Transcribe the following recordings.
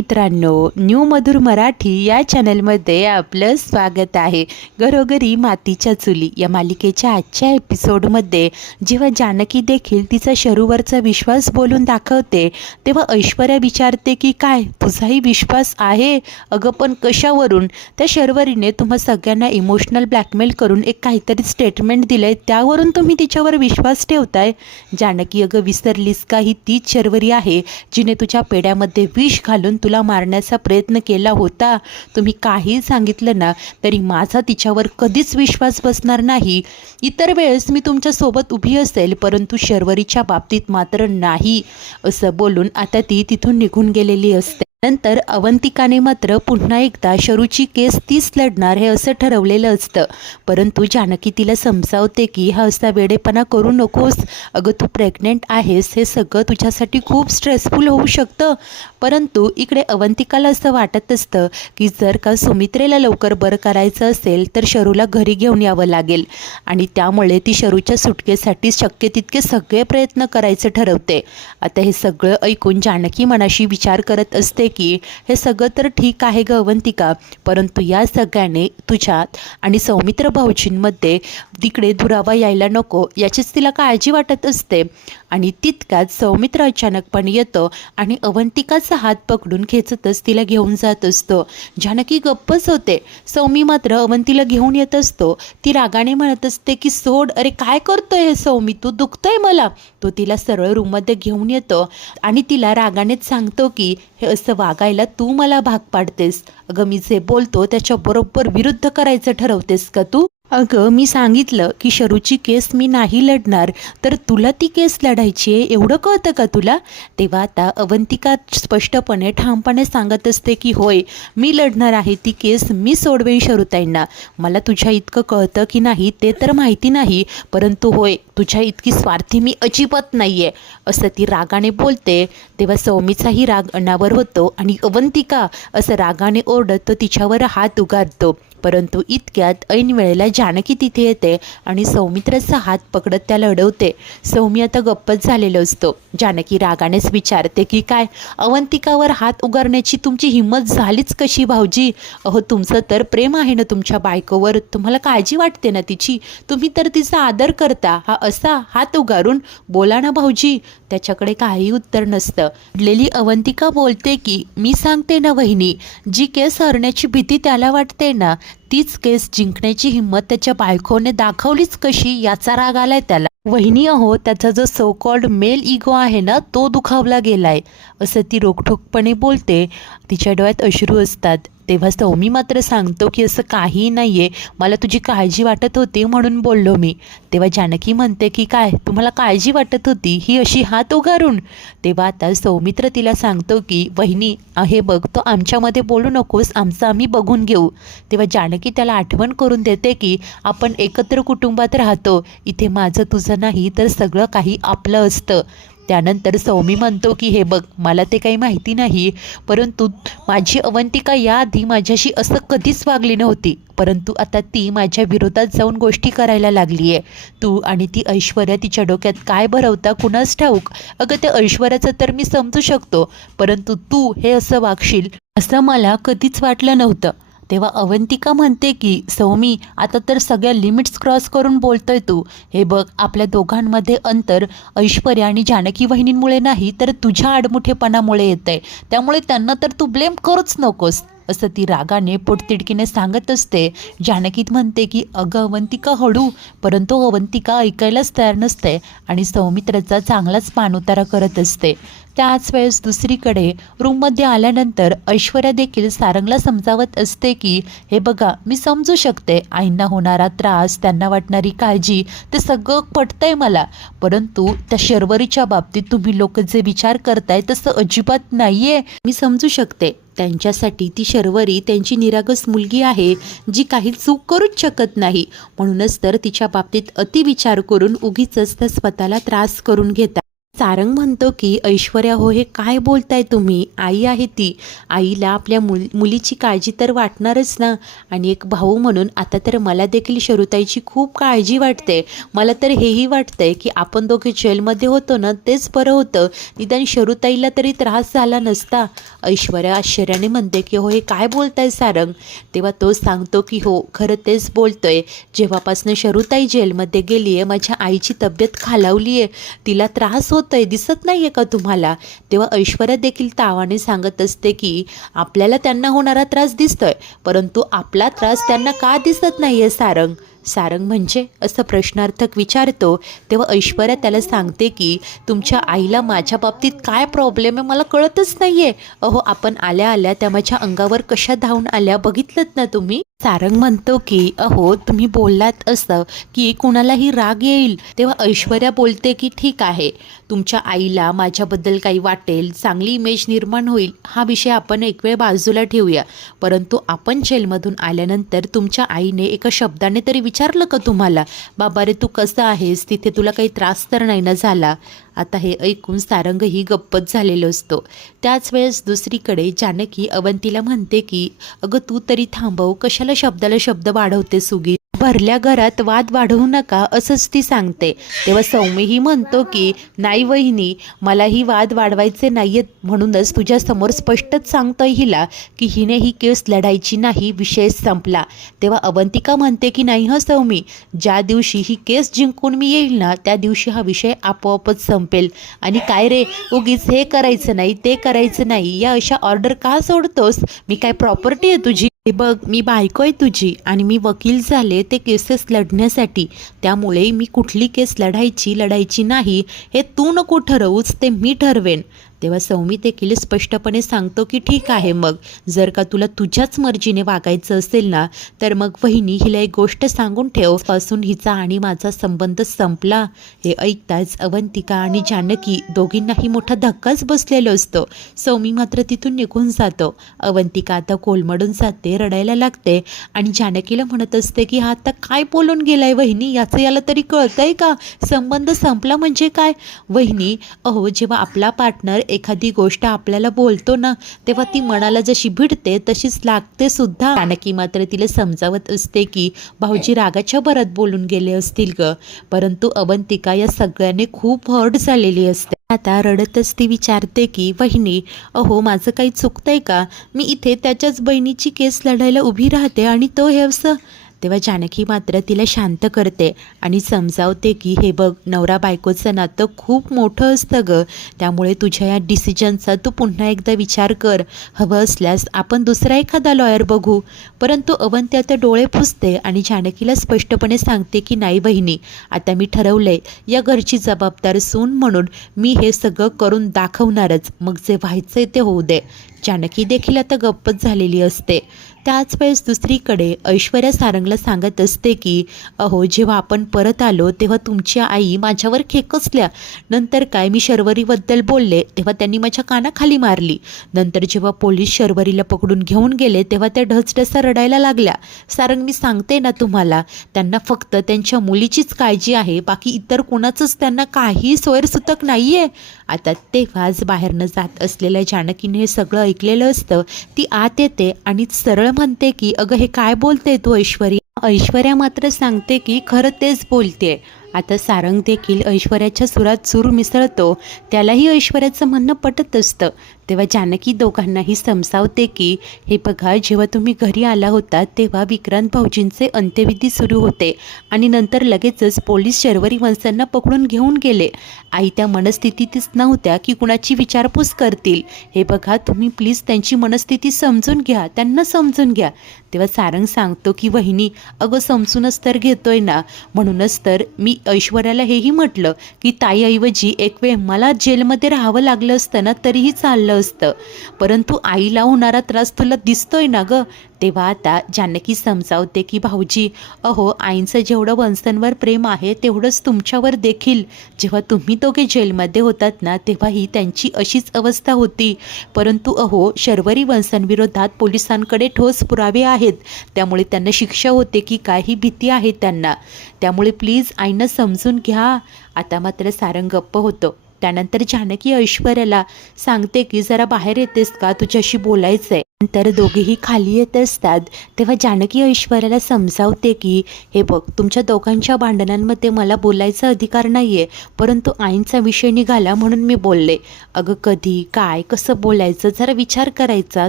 मित्रांनो, न्यू मधुर मराठी या चॅनलमध्ये आपलं स्वागत आहे। घरोघरी मातीच्या चुली या मालिकेच्या आजच्या एपिसोडमध्ये जेव्हा जानकी देखील तिचा शरूवरचा विश्वास बोलून दाखवते, तेव्हा ऐश्वर्या विचारते की काय तुझाही विश्वास आहे? अगं पण कशावरून? त्या शर्वरीने तुम्हा सगळ्यांना इमोशनल ब्लॅकमेल करून एक काहीतरी स्टेटमेंट दिलंय, त्यावरून तुम्ही तिच्यावर विश्वास ठेवताय? जानकी, अगं विसरलीस का? ही तीच शर्वरी आहे जिने तुझ्या पेड्यामध्ये विष घालून तुला मारण्याचा प्रयत्न केला होता। तुम्ही काही सांगितलं ना तरी माझा तिच्यावर कधीच विश्वास बसणार नाही। इतर वेळेस मी तुमच्या सोबत उभी असेल, परंतु शर्वरीच्या बाबतीत मात्र नाही, असं बोलून आता ती तिथून निघून गेलेली असते। नंतर अवंतिकाने मात्र पुन्हा एकदा शरूची केस तीच लढणार हे असं ठरवलेलं असतं, परंतु जानकी तिला समजावते की हा असा वेडेपणा करू नकोस। अगं तू प्रेग्नेंट आहेस, हे सगळं तुझ्यासाठी खूप स्ट्रेसफुल होऊ शकतं। परंतु इकडे अवंतिकाला असं वाटत असतं की जर का सुमित्रेला लवकर बरं करायचं असेल तर शरूला घरी घेऊन यावं लागेल, आणि त्यामुळे ती शरूच्या सुटकेसाठी शक्य तितके सगळे प्रयत्न करायचं ठरवते। आता हे सगळं ऐकून जानकी मनाशी विचार करत असते की हे सगळं तर ठीक आहे ग अवंतिका, परंतु या सगळ्याने तुझ्यात आणि सौमित्र भाऊजींमध्ये तिकडे दुरावा यायला नको याचीच तिला काळजी वाटत असते। आणि तितक्यात सौमित्र अचानकपणे येतो आणि अवंतिकाचा हात पकडून खेचतच तिला घेऊन जात असतो। जानकी गप्पच होते। सौमी मात्र अवंतीला घेऊन येत असतो। ती रागाने म्हणत असते की सोड, अरे काय करतोय हे सौमी, तू दुखतंय मला। तो तिला सरळ रूममध्ये घेऊन येतो आणि तिला रागानेच सांगतो की हे असं वागायला तू मला भाग पाडतेस। अगं मी जे बोलतो त्याच्या बरोबर विरुद्ध करायचं ठरवतेस का तू? अगं मी सांगितलं की शरूची केस मी नाही लढणार, तर तुला ती केस लढायची आहे एवढं कळतं का तुला? तेव्हा आता अवंतिका स्पष्टपणे ठामपणे सांगत असते की होय, मी लढणार आहे ती केस, मी सोडवेन शरूताईंना। मला तुझ्या इतकं कळतं की नाही ते तर माहिती नाही, परंतु होय, तुझ्या इतकी स्वार्थी मी अजिबात नाही आहे, असं ती रागाने बोलते। तेव्हा सौमीचाही राग अनावर होतो आणि अवंतिका असं रागाने ओरडत तो तिच्यावर हात उगारतो। परंतु इतक्यात ऐन वेळेला जानकी तिथे येते आणि सौमित्राचा हात पकडत त्याला अडवते। सौमी आता गप्पच झालेलं असतो। जानकी रागानेच विचारते की काय अवंतिकावर हात उगारण्याची तुमची हिंमत झालीच कशी भाऊजी? अहो तुमचं तर प्रेम आहे ना तुमच्या बायकोवर, तुम्हाला काळजी वाटते ना तिची, तुम्ही तर तिचा आदर करता, हा असा हात उगारून? बोला ना भाऊजी। त्याच्याकडे काही उत्तर नसतं। लेली अवंतिका बोलते की मी सांगते ना वहिनी, जी केस हरण्याची भीती त्याला वाटते ना, तीच केस जिंकण्याची हिंमत त्याच्या बायकोने दाखवलीच कशी, याचा राग आलाय त्याला। वहिनी अहो, त्याचा जो सो कॉल्ड मेल इगो आहे ना तो दुखावला गेलाय, असं ती रोखठोकपणे बोलते। तिच्या डोळ्यात अश्रू असतात। तेव्हा सौमी मात्र सांगतो की असं काही नाहीये, मला तुझी काळजी वाटत होती म्हणून बोललो मी। तेव्हा जानकी म्हणते की काय तुम्हाला काळजी वाटत होती, ही अशी हात उगारून? तेव्हा आता सौमित्र तिला सांगतो की वहिनी हे बघ, तो आमच्यामध्ये बोलू नकोस, आमचं आम्ही बघून घेऊ। तेव्हा जानकी त्याला आठवण करून देते की आपण एकत्र कुटुंबात राहतो, इथे माझं तुझं नाही तर सगळं काही आपलं असतं। त्यानंतर सौमी म्हणतो की हे बघ, मला ते काही माहिती नाही, परंतु माझी अवंतिका याआधी माझ्याशी असं कधीच वागली नव्हती, परंतु आता ती माझ्या विरोधात जाऊन गोष्टी करायला लागली आहे। तू आणि ती ऐश्वर्या तिच्या डोक्यात काय भरवता कुणास ठाऊक? अगं त्या ऐश्वर्याचं तर मी समजू शकतो, परंतु तू हे असं वागशील असं मला कधीच वाटलं नव्हतं। तेव्हा अवंतिका म्हणते की सौमी, आता तर सगळ्या लिमिट्स क्रॉस करून बोलतोय तू। हे बघ, आपल्या दोघांमध्ये अंतर ऐश्वर्या आणि जानकी वहिनींमुळे नाही तर तुझ्या आडमुठेपणामुळे येतंय, त्यामुळे त्यांना तर तू ब्लेम करूच नकोस, असं ती रागाने पोटतिडकीने सांगत असते। जानकी म्हणते की अगं अवंतिका हळू, परंतु अवंतिका ऐकायलाच तयार नसते आणि सौमित्राचा चांगलाच पाणउतारा करत असते। त्याच वेळेस दुसरीकडे रूममध्ये आल्यानंतर ऐश्वर्या देखील सारंगला समजावत असते की हे बघा, मी समजू शकते आईंना होणारा त्रास, त्यांना वाटणारी काळजी, ते सगळं पटतंय मला, परंतु त्या शर्वरीच्या बाबतीत तुम्ही लोक जे विचार करताय तसं अजिबात नाहीये। मी समजू शकते, त्यांच्यासाठी ती शर्वरी त्यांची निरागस मुलगी आहे जी काही चूक करूच शकत नाही, म्हणूनच तर तिच्या बाबतीत अतिविचार करून उगीचच त्या स्वतःला त्रास करून घेतात। सारंग म्हणतो की ऐश्वर्या हो हे काय बोलताय तुम्ही, आई आहे ती, आईला आपल्या मुलीची काळजी तर वाटणारच ना. आणि एक भाऊ म्हणून आता तर मला देखील शरुताईची खूप काळजी वाटते. मला तर हेही वाटतंय की आपण दोघे जेलमध्ये होतो ना तेच बरं होतं, निदान शरुताईला तरी त्रास झाला नसता. ऐश्वर्या आश्चर्याने म्हणते की हो हे काय बोलताय सारंग. तेव्हा तो सांगतो की हो खरं तेच बोलतोय. जेव्हापासून शरुताई जेलमध्ये गेली आहे माझ्या आईची तब्येत खालावली आहे, तिला त्रास होतोय, दिसत नाही आहे का तुम्हाला. तेव्हा ऐश्वर्या देखील तावाने सांगत असते की आपल्याला त्यांना होणारा त्रास दिसतोय, परंतु आपला त्रास त्यांना का दिसत नाही आहे सारंग. सारंग म्हणजे असं प्रश्नार्थक विचारतो. तेव्हा ऐश्वर्या त्याला सांगते की तुमच्या आईला माझ्या बाबतीत काय प्रॉब्लेम आहे मला कळतच नाही आहे. अहो आपण आल्या आल्या त्या माझ्या अंगावर कशा धावून आल्या बघितलंत ना तुम्ही. सारंग म्हणतो की अहो तुम्ही बोललात असं की कुणालाही राग येईल. तेव्हा ऐश्वर्या बोलते की ठीक आहे, तुमच्या आईला माझ्याबद्दल काही वाटेल, चांगली इमेज निर्माण होईल, हा विषय आपण एक वेळ बाजूला ठेवूया, परंतु आपण जेलमधून आल्यानंतर तुमच्या आईने एका शब्दाने तरी विचारलं का तुम्हाला, बाबा रे तू कसं आहेस, तिथे तुला काही त्रास तर नाही ना झाला. आता हे ऐकून सारंगही गप्पच झालेलो असतो. त्याच वेळेस दुसरीकडे जानकी अवंतीला म्हणते की अगं तू तरी थांबव, कशाला शब्दाला शब्द वाढवते सुगी, भरल्या घरात वाद वाढवू नका असंच ती सांगते. तेव्हा सौम्यही म्हणतो की नाही वहिनी, मलाही वाद वाढवायचे नाहीयेत, म्हणूनच तुझ्यासमोर स्पष्टच सांगतोय हिला की हिने ही केस लढायची नाही, विषय संपला. तेव्हा अवंतिका म्हणते की नाही हं सौमी, ज्या दिवशी ही केस जिंकून मी येईल ना त्या दिवशी हा विषय आपोआपच संपेल. आणि काय रे उगीच हे करायचं नाही ते करायचं नाही या अशा ऑर्डर का सोडतोस, मी काय प्रॉपर्टी आहे तुझी. हे बघ मी बायको आहे तुझी आणि मी वकील झाले ते केसेस लढण्यासाठी, त्यामुळे मी कुठली केस लढायची नाही हे तू नको ठरवूच, ते मी ठरवेन. तेव्हा सौमी देखील स्पष्टपणे सांगतो की ठीक आहे, मग जर का तुला तुझ्याच मर्जीने वागायचं असेल ना तर मग वहिनी हिला एक गोष्ट सांगून ठेव, पासून हिचा आणि माझा संबंध संपला. हे ऐकताच अवंतिका आणि जानकी दोघींनाही मोठा धक्काच बसलेला असतो. सौमी मात्र तिथून निघून जातो. अवंतिका आता कोलमडून जाते, रडायला लागते आणि जानकीला म्हणत असते की हा आता काय बोलून गेलाय वहिनी, याचं याला तरी कळतंय का, संबंध संपला म्हणजे काय. वहिनी अहो जेव्हा आपला पार्टनर एखादी गोष्ट आपल्याला बोलतो ना तेव्हा ती मनाला जशी भिडते तशीच लागते सुद्धा. जानकी मात्र तिला समजावत असते की भाऊजी रागाच्या भरात बोलून गेले असतील ग, परंतु अवंतिका या सगळ्याने खूप हर्ट झालेली असते. आता रडतच ती विचारते की वहिनी अहो माझं काही चुकतंय का, मी इथे त्याच्याच बहिणीची केस लढायला उभी राहते आणि तो हे असं. तेव्हा जानकी मात्र तिला शांत करते आणि समजावते की हे बघ नवरा बायकोचं नातं खूप मोठं असतं ग, त्यामुळे तुझ्या या डिसिजनचा तू पुन्हा एकदा विचार कर, हवं असल्यास आपण दुसरा एखादा लॉयर बघू. परंतु अवंती आता डोळे पुसते आणि जानकीला स्पष्टपणे सांगते की नाही बहिणी, आता मी ठरवलंय, या घरची जबाबदार सून म्हणून मी हे सगळं करून दाखवणारच, मग जे व्हायचंय ते होऊ दे. जानकी देखील आता गप्पच झालेली असते. त्याच वेळेस दुसरीकडे ऐश्वर्या सारंगला सांगत असते की अहो जेव्हा आपण परत आलो तेव्हा तुमची आई माझ्यावर खेकसल्या, नंतर काय मी शर्वरीबद्दल बोलले तेव्हा त्यांनी माझ्या कानाखाली मारली, नंतर जेव्हा पोलीस शर्वरीला पकडून घेऊन गेले तेव्हा त्या ढसढसा रडायला लागल्या. सारंग मी सांगते ना तुम्हाला, त्यांना फक्त त्यांच्या मुलीचीच काळजी आहे, बाकी इतर कुणाचंच त्यांना काही सोयरसुतक नाही आहे. आता तेव्हाच बाहेरनं जात असलेल्या जानकीने हे सगळं ऐकलेलं असतं. ती आत येते आणि सरळ म्हणते की अगं हे काय बोलते तू ऐश्वर्या. ऐश्वर्या मात्र सांगते की खरं तेच बोलते. आता सारंग देखील ऐश्वर्याच्या सुरात सूर मिसळतो, त्यालाही ऐश्वर्याचं म्हणणं पटत असतं. तेव्हा जानकी दोघांनाही समजावते की हे बघा जेव्हा तुम्ही घरी आला होता तेव्हा विक्रांत भाऊजींचे अंत्यविधी सुरू होते आणि नंतर लगेचच पोलीस शर्वरी वंशांना पकडून घेऊन गेले. आई त्या मनस्थितीतच नव्हत्या की कुणाची विचारपूस करतील. हे बघा तुम्ही प्लीज त्यांची मनस्थिती समजून घ्या, त्यांना समजून घ्या. तेव्हा सारंग सांगतो की वहिनी अगं समजूनच तर घेतोय ना, म्हणूनच तर मी ऐश्वर्याला हेही म्हटलं की ताईऐवजी एक वेळ मला जेलमध्ये राहावं लागलं असतं ना तरीही चाललं असतं, परंतु आईला होणारा त्रास तुला दिसतोय ना ग. तेव्हा आता जानकी समजावते की भाऊजी अहो आईंचं जेवढं वंशांवर प्रेम आहे तेवढंच तुमच्यावर देखील. जेव्हा तुम्ही दोघे जेलमध्ये होतात ना तेव्हाही त्यांची अशीच अवस्था होती, परंतु अहो शर्वरी वंशांविरोधात पोलिसांकडे ठोस पुरावे आहेत, त्यामुळे त्यांना शिक्षा होते की काही भीती आहे त्यांना, त्यामुळे प्लीज आईनं समजून घ्या. आता मात्र सारंग गप्प होतो. त्यानंतर जानकी ऐश्वर्याला सांगते की जरा बाहेर येतेस का, तुझ्याशी बोलायचं आहे. नंतर दोघेही खाली येत असतात तेव्हा जानकी ऐश्वर्याला समजावते की हे बघ, तुमच्या दोघांच्या भांडणांमध्ये मला बोलायचा अधिकार नाही आहे, परंतु आईंचा विषय निघाला म्हणून मी बोलले. अगं कधी काय कसं बोलायचं जरा विचार करायचा,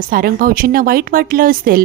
सारंग भाऊजींना वाईट वाटलं असेल.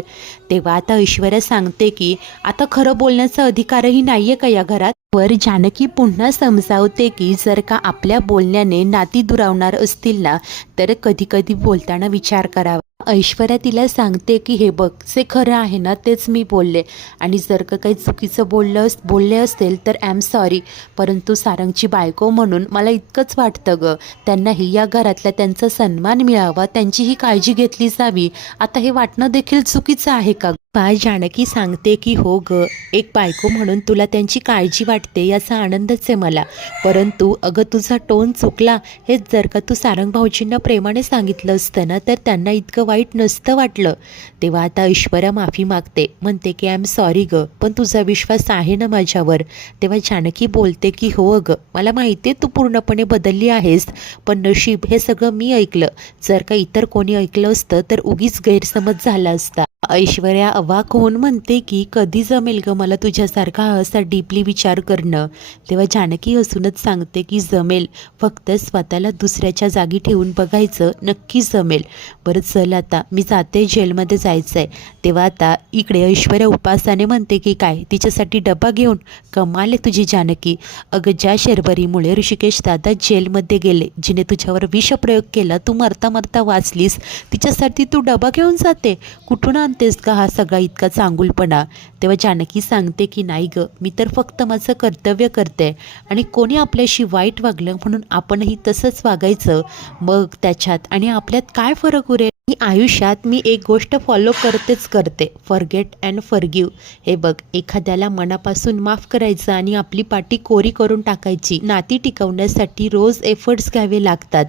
तेव्हा आता ऐश्वर्या सांगते की आता खरं बोलण्याचा अधिकारही नाही आहे का या घरात. वर जानकी पुन्हा समजावते की जर का आपल्या बोलण्याने नाती दुरावणार असतील ना, तर कधी कधी बोलताना विचार करावा. ऐश्वर्या तिला सांगते की हे बघ, जे खरं आहे ना तेच मी बोलले, आणि जर का काही चुकीचं बोलले असेल तर आय एम सॉरी, परंतु सारंगची बायको म्हणून मला इतकंच वाटतं ग, त्यांनाही या घरातला त्यांचा सन्मान मिळावा, त्यांचीही काळजी घेतली जावी. आता हे वाटणं देखील चुकीचं आहे का? जानकी सांगते की हो ग, एक बायको म्हणून तुला त्यांची काळजी वाटते याचा आनंदच आहे मला, परंतु अगं तुझा टोन चुकला. हेच जर का तू सारंग भाऊजींना प्रेमाने सांगितलं असतं ना, तर त्यांना इतकं वाईट नसतं वाटलं. तेव्हा आता ऐश्वर्या माफी मागते, म्हणते की आय एम सॉरी ग, पण तुझा विश्वास आहे ना माझ्यावर. तेव्हा जानकी बोलते की हो अगं, मला माहिती आहे तू पूर्णपणे बदलली आहेस, पण नशीब हे सगळं मी ऐकलं. जर का इतर कोणी ऐकलं असतं तर उगीच गैरसमज झाला असता. ऐश्वर्या अवाक होऊन म्हणते की कधी जमेल ग मला तुझ्यासारखा असा डीपली विचार करणं. तेव्हा जानकी हसूनच सांगते की जमेल, फक्त स्वतःला दुसऱ्याच्या जागी ठेवून बघायचं, नक्की जमेल. बरं चल आता मी जाते, जेलमध्ये जायचं आहे. तेव्हा आता इकडे ऐश्वर्या उपासाने म्हणते की काय तिच्यासाठी डबा घेऊन? कमाल आहे तुझी जानकी. अगं ज्या शर्वरीमुळे ऋषिकेश दादा जेलमध्ये गेले, जिने तुझ्यावर विषप्रयोग केला, तू मरता मरता वाचलीस, तिच्यासाठी तू डबा घेऊन जाते? कुठून आणतेस का हा सगळा इतका चांगुलपणा? तेव्हा जानकी सांगते की नाही ग, मी तर फक्त माझं कर्तव्य करते, आणि कोणी आपल्याशी वाईट वागलं म्हणून आपणही तसंच वागायचं, मग त्याच्यात आणि आपल्यात काय फरक उरेल? आयुष्यात मी एक गोष्ट फॉलो करते, फॉरगेट अँड फॉरगिव्ह. हे बघ, एखाद्याला मनापासून माफ करायचं आणि आपली पाटी कोरी करून टाकायची. नाती टिकवण्यासाठी रोज एफर्ट्स घ्यावे लागतात.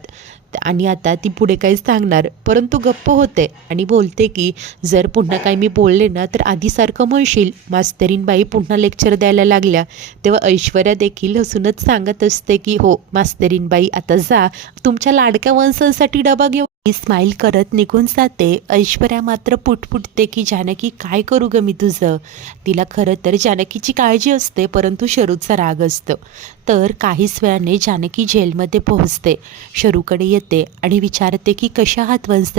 आणि आता ती पुढे काहीच सांगणार, परंतु गप्प होते आणि बोलते की जर पुन्हा काही मी बोलले ना तर आधीसारखं म्हणशील. मास्तरीनबाई पुन्हा लेक्चर द्यायला लागल्या. तेव्हा ऐश्वर्या देखील हसूनच सांगत असते की हो मास्तरीनबाई, आता जा, तुमच्या लाडक्या वंशांसाठी डबा घेऊ. स्माईल करत निघून जाते. ऐश्वर्या मात्र पुटपुटते की जानकी काय करू ग मी तुझं. तिला खरं तर जानकीची काळजी असते, परंतु शरूचा राग असतो. तर काहीच वेळाने जानकी जेलमध्ये पोहोचते. शरूकडे येते आणि विचारते की कशा आहात वंश.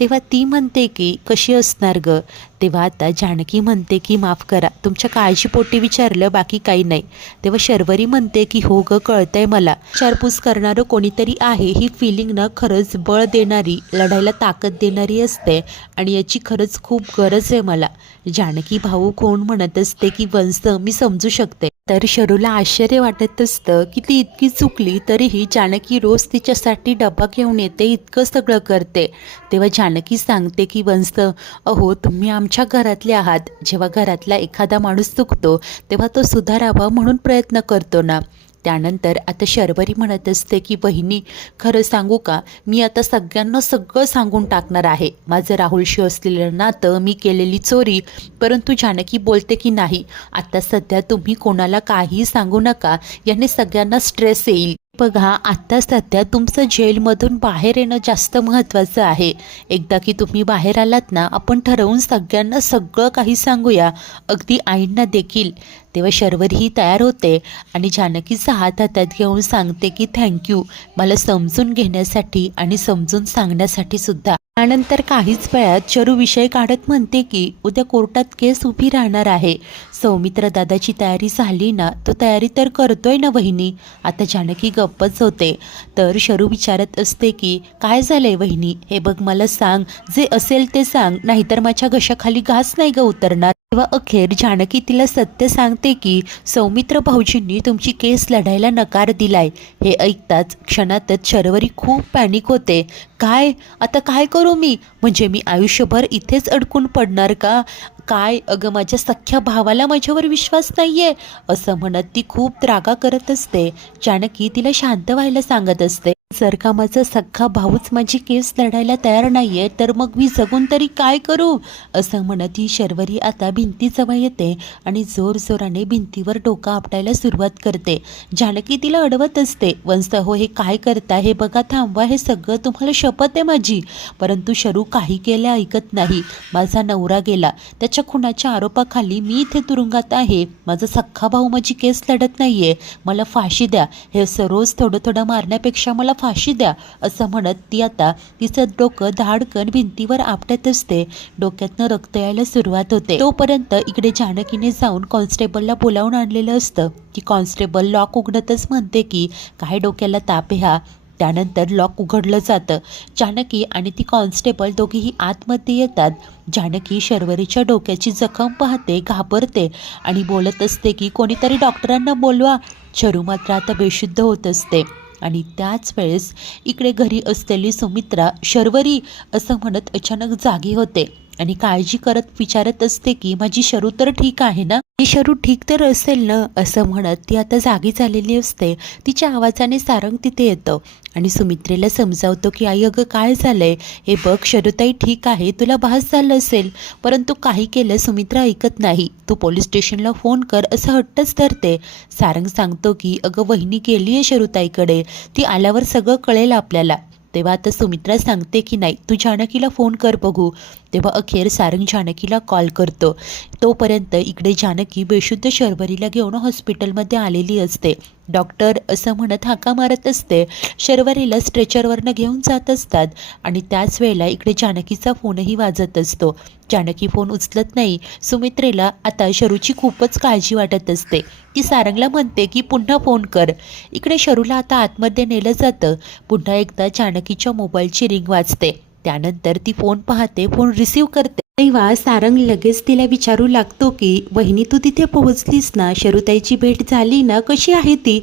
तेव्हा ती म्हणते की कशी असणार ग. तेव्हा आता जानकी म्हणते की माफ करा, तुमच्या काळजीपोटी विचारलं, बाकी काही नाही. तेव्हा शर्वरी म्हणते की हो ग, कळतंय मला, विचारपूस करणारं कोणीतरी आहे. ही फिलिंग ना खरंच बळ देणारी, लढायला ताकद देणारी असते, आणि याची खरंच खूप गरज आहे मला. जानकी भाऊक होऊन म्हणत असते की वंश, मी समजू शकते. तर शरूला आश्चर्य वाटत असतं की ती इतकी चुकली तरीही जानकी रोज तिच्यासाठी डबा घेऊन येते, इतकं सगळं करते. तेव्हा जानकी सांगते की वंश, अहो तुम्ही आमच्या घरातले आहात. जेव्हा घरातला एखादा माणूस चुकतो तेव्हा तो सुधारावा म्हणून प्रयत्न करतो ना. त्यानंतर आता शर्वरी म्हणत असते की बहिणी, खरं सांगू का, मी आता सगळ्यांना सगळं सांगून टाकणार आहे, माझं राहुलशी असलेलं नातं, मी केलेली चोरी. परंतु जानकी बोलते की नाही, आता सध्या तुम्ही कोणाला काहीही सांगू नका, याने सगळ्यांना स्ट्रेस येईल. बघा, आत्ता सध्या तुमचं जेलमधून बाहेर येणं जास्त महत्त्वाचं आहे. एकदा की तुम्ही बाहेर आलात ना, आपण ठरवून सगळ्यांना सगळं काही सांगूया, अगदी आईंना देखील. तेव्हा शर्वरीही तयार होते आणि जानकीचा हात हातात घेऊन सांगते की थँक्यू, मला समजून घेण्यासाठी आणि समजून सांगण्यासाठी सुद्धा. त्यानंतर काहीच वेळात शरू विषय काढत म्हणते की उद्या कोर्टात केस उभी राहणार आहे. सौमित्र दादाची तयारी झाली ना, तो तयारी तर करतोय ना वहिनी. आता जानकी गप्पच होते. तर शरू विचारत असते की काय झालंय वहिनी, हे बघ मला सांग, जे असेल ते सांग, नाहीतर माझ्या घशाखाली घास नाही ग उतरणार. तेव्हा अखेर जानकी तिला सत्य सांगते की सौमित्र भाऊजींनी तुमची केस लढायला नकार दिलाय. हे ऐकताच क्षणातच शर्वरी खूप पॅनिक होते. काय, आता काय करू मी, म्हणजे मी आयुष्यभर इथेच अडकून पडणार का काय? अगं माझ्या सख्ख्या भावाला माझ्यावर विश्वास नाहीये, असं म्हणत ती खूप त्रागा करत असते. जानकी तिला शांत व्हायला सांगत असते. जर का माझा सख्खा भाऊच माझी केस लढायला तयार नाहीये तर मग मी जगून तरी काय करू, असं म्हणत ही शर्वरी आता भिंतीजवळ येते आणि जोरजोराने भिंतीवर डोकं आपटायला सुरुवात करते. जानकी तिला अडवत असते, वंस हो हे काय करता, हे बघा थांबवा, हे सगळं तुम्हाला शपथ आहे माझी. परंतु शरू काही केल्या ऐकत नाही. माझा नवरा गेला, त्याच्या खुनाच्या आरोपाखाली मी इथे तुरुंगात आहे. माझा सख्खा भाऊ माझी केस लढत नाहीये, मला फाशी द्या. हे रोज थोडं थोडं मारण्यापेक्षा मला फाशी द्या, असं म्हणत ती आता तिचं डोकं धाडकन भिंतीवर आपटत असते. डोक्यातनं रक्त यायला सुरुवात होते. तोपर्यंत इकडे जानकीने जाऊन कॉन्स्टेबलला बोलावून आणलेलं असतं. की कॉन्स्टेबल लॉक उघडतच म्हणते की काय डोक्याला ताप आहे हा. त्यानंतर लॉक उघडलं जातं. जानकी आणि ती कॉन्स्टेबल दोघीही आतमध्ये येतात. जानकी शर्वरीच्या डोक्याची जखम पाहते, घाबरते आणि बोलत असते की कोणीतरी डॉक्टरांना बोलवा. शरू मात्र आता बेशुद्ध होत असते. आणि त्याच वेळेस इकडे घरी असलेली सुमित्रा शर्वरी असं म्हणत अचानक जागी होते आणि काळजी करत विचारत असते की माझी शरू तर ठीक आहे ना, ही शरू ठीक तर असेल ना, असं म्हणत ती आता जागी झालेली असते. तिच्या आवाजाने सारंग तिथे येतं आणि सुमित्रेला समजावतो की आई अगं काय झालंय, हे बघ शरूताई ठीक आहे, तुला भास झालं असेल. परंतु काही केलं सुमित्रा ऐकत नाही. तू पोलीस स्टेशनला फोन कर असं हट्टच धरते. सारंग सांगतो की अगं वहिनी गेली आहे शरूताईकडे, ती आल्यावर सगळं कळेल आपल्याला. तेव्हा आता सुमित्रा सांगते की नाही तू जानकीला फोन कर बघू. तेव्हा अखेर सारंग जानकीला कॉल करतो. तोपर्यंत इकडे जानकी बेशुद्ध शर्वरीला घेऊन हॉस्पिटलमध्ये आलेली असते. डॉक्टर असं म्हणत हाका मारत असते. शर्वरीला स्ट्रेचरवरनं घेऊन जात असतात आणि त्याच वेळेला इकडे जानकीचा फोनही वाजत असतो. जानकी फोन उचलत नाही. सुमित्रेला आता शरूची खूपच काळजी वाटत असते. ती सारंगला म्हणते की पुन्हा फोन कर. इकडे शरूला आता आतमध्ये नेलं जातं. पुन्हा एकदा जानकीच्या मोबाईलची रिंग वाजते. त्यानंतर ती फोन पाहते, फोन रिसीव करते. तेव्हा सारंग लगेच तिला विचारू लागतो की वहिनी तू तिथे पोहोचलीस ना, शरूताईची भेट झाली ना, कशी आहे ती.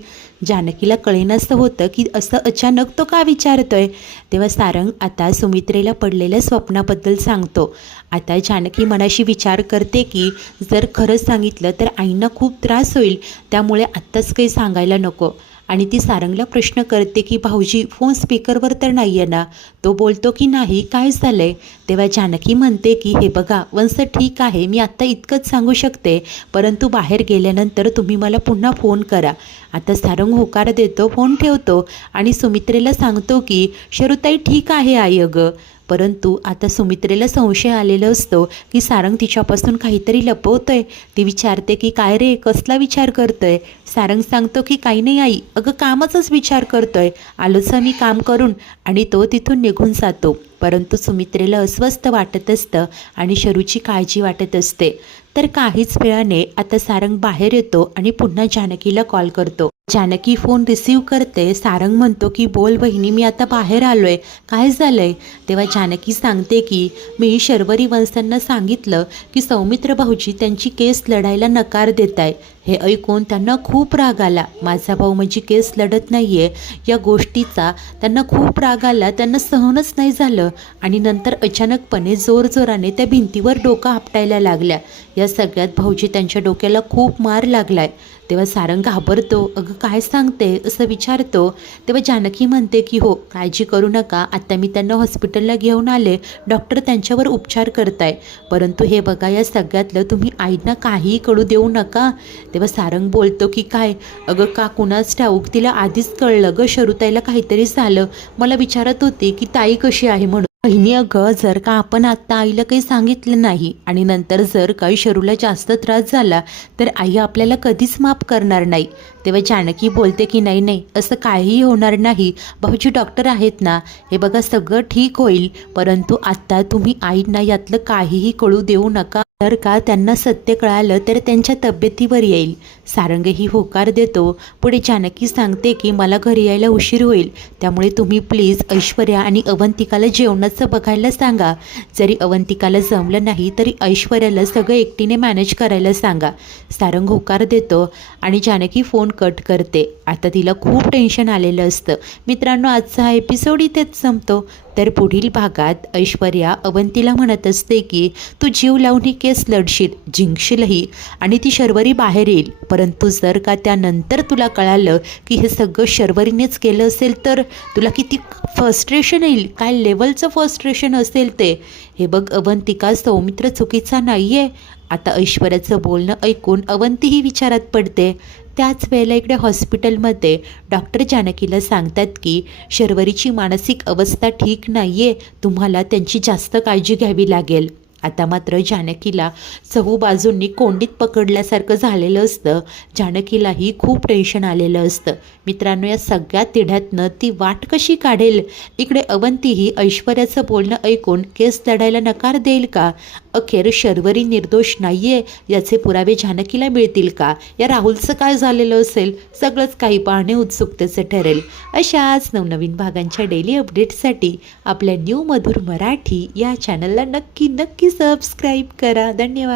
जानकीला कळेनासं होतं की असं अचानक तो का विचारतोय. तेव्हा सारंग आता सुमित्रेला पडलेल्या स्वप्नाबद्दल सांगतो. आता जानकी मनाशी विचार करते की जर खरंच सांगितलं तर आईंना खूप त्रास होईल, त्यामुळे आत्ताच काही सांगायला नको. आणि ती सारंगला प्रश्न करते की भाऊजी फोन स्पीकरवर तर नाही आहे ना. तो बोलतो की नाही, काय झालंय. तेव्हा जानकी म्हणते की हे बघा वंस ठीक आहे, मी आत्ता इतकंच सांगू शकते, परंतु बाहेर गेल्यानंतर तुम्ही मला पुन्हा फोन करा. आता सारंग होकार देतो, फोन ठेवतो आणि सुमित्रेला सांगतो की शरूताई ठीक आहे आई अगं. परंतु आता सुमित्रेला संशय आलेला असतो की सारंग तिच्यापासून काहीतरी लपवतोय. ती विचारते की काय रे, कसला विचार करतोय. सारंग सांगतो की काही नाही आई, अगं कामाचाच विचार करतोय, आलोच मी काम करून. आणि तो तिथून निघून जातो. परंतु सुमित्रेला अस्वस्थ वाटत असतं आणि शरूची काळजी वाटत असते. तर काहीच वेळाने आता सारंग बाहेर येतो आणि पुन्हा जानकीला कॉल करतो. जानकी फोन रिसीव करते. सारंग म्हणतो की बोल बहिणी, मी आता बाहेर आलोय, काय झालंय. तेव्हा जानकी सांगते की मी शर्वरी वंशांना सांगितलं की सौमित्र भाऊजी त्यांची केस लढायला नकार देत आहे. हे ऐकून त्यांना खूप राग आला. माझा भाऊ माझी केस लढत नाहीये या गोष्टीचा त्यांना खूप राग आला, त्यांना सहनच नाही झालं. आणि नंतर अचानकपणे जोरजोराने त्या भिंतीवर डोकं आपटायला लागल्या. या सगळ्यात भाऊजी त्यांच्या डोक्याला खूप मार लागलाय. तेव्हा सारंग घाबरतो. अगं काय सांगते असं विचारतो. तेव्हा जानकी म्हणते की हो काळजी करू नका, आत्ता मी त्यांना हॉस्पिटलला घेऊन आले, डॉक्टर त्यांच्यावर उपचार करताय. परंतु हे बघा या सगळ्यातलं तुम्ही आईंना काहीही कळू देऊ नका. तेव्हा सारंग बोलतो की काय अगं का कुणाच ठाऊक, तिला आधीच कळलं ग शरूताईला काहीतरी झालं, मला विचारत होती की ताई कशी आहे म्हणून. बहिणी अगं जर का आपण आत्ता आईला काही सांगितलं नाही आणि नंतर जर काही शरूला जास्त त्रास झाला तर आई आपल्याला कधीच माफ करणार नाही. तेव्हा जानकी बोलते की नाही नाही असं काहीही होणार नाही, भाऊजी डॉक्टर आहेत ना, हे बघा सगळं ठीक होईल. परंतु आत्ता तुम्ही आईंना यातलं काहीही कळू देऊ नका, जर का त्यांना सत्य कळालं तर त्यांच्या तब्येतीवर येईल. सारंगही होकार देतो. पुढे जानकी सांगते की मला घरी यायला उशीर होईल, त्यामुळे तुम्ही प्लीज ऐश्वर्या आणि अवंतिकाला जेवणाचं बघायला सांगा. जरी अवंतिकाला जमलं नाही तरी ऐश्वर्याला सगळं एकटीने मॅनेज करायला सांगा. सारंग होकार देतो आणि जानकी फोन कट करते. आता तिला खूप टेन्शन आलेलं असतं. मित्रांनो, आजचा हा एपिसोड इथेच संपतो. तर पुढील भागात ऐश्वर्या अवंतीला म्हणत असते की तू जीव लावून ही केस लढशील, जिंकशीलही आणि ती शर्वरी बाहेर येईल. परंतु जर का त्यानंतर तुला कळालं की हे सगळं शर्वरीनेच केलं असेल तर तुला किती फ्रस्ट्रेशन येईल, काय लेवलचं फ्रस्ट्रेशन असेल ते. हे बघ अवंतिका, सौमित्र चुकीचा नाही आहे. आता ऐश्वर्याचं बोलणं ऐकून अवंतीही विचारात पडते. त्याच वेळेला इकडे हॉस्पिटलमध्ये डॉक्टर जानकीला सांगतात की शर्वरीची मानसिक अवस्था ठीक नाही आहे, तुम्हाला त्यांची जास्त काळजी घ्यावी लागेल. आता मात्र जानकीला चहूबाजूंनी कोंडीत पकडल्यासारखं झालेलं असतं. जानकीलाही खूप टेन्शन आलेलं असतं. मित्रांनो, या सगळ्या तिढ्यातनं ती वाट कशी काढेल? इकडे अवंतीही ऐश्वर्याचं बोलणं ऐकून केस लढायला नकार देईल का? अखेर शर्वरी निर्दोष नाहीये याचे पुरावे जानकीला मिळतील का? या राहुलचं काय झालेलं असेल? सगळंच काही पाहणे उत्सुकतेचं ठरेल. अशाच नवनवीन भागांच्या डेली अपडेट्ससाठी आपल्या न्यू मधुर मराठी या चॅनलला नक्की सबस्क्राईब करा. धन्यवाद.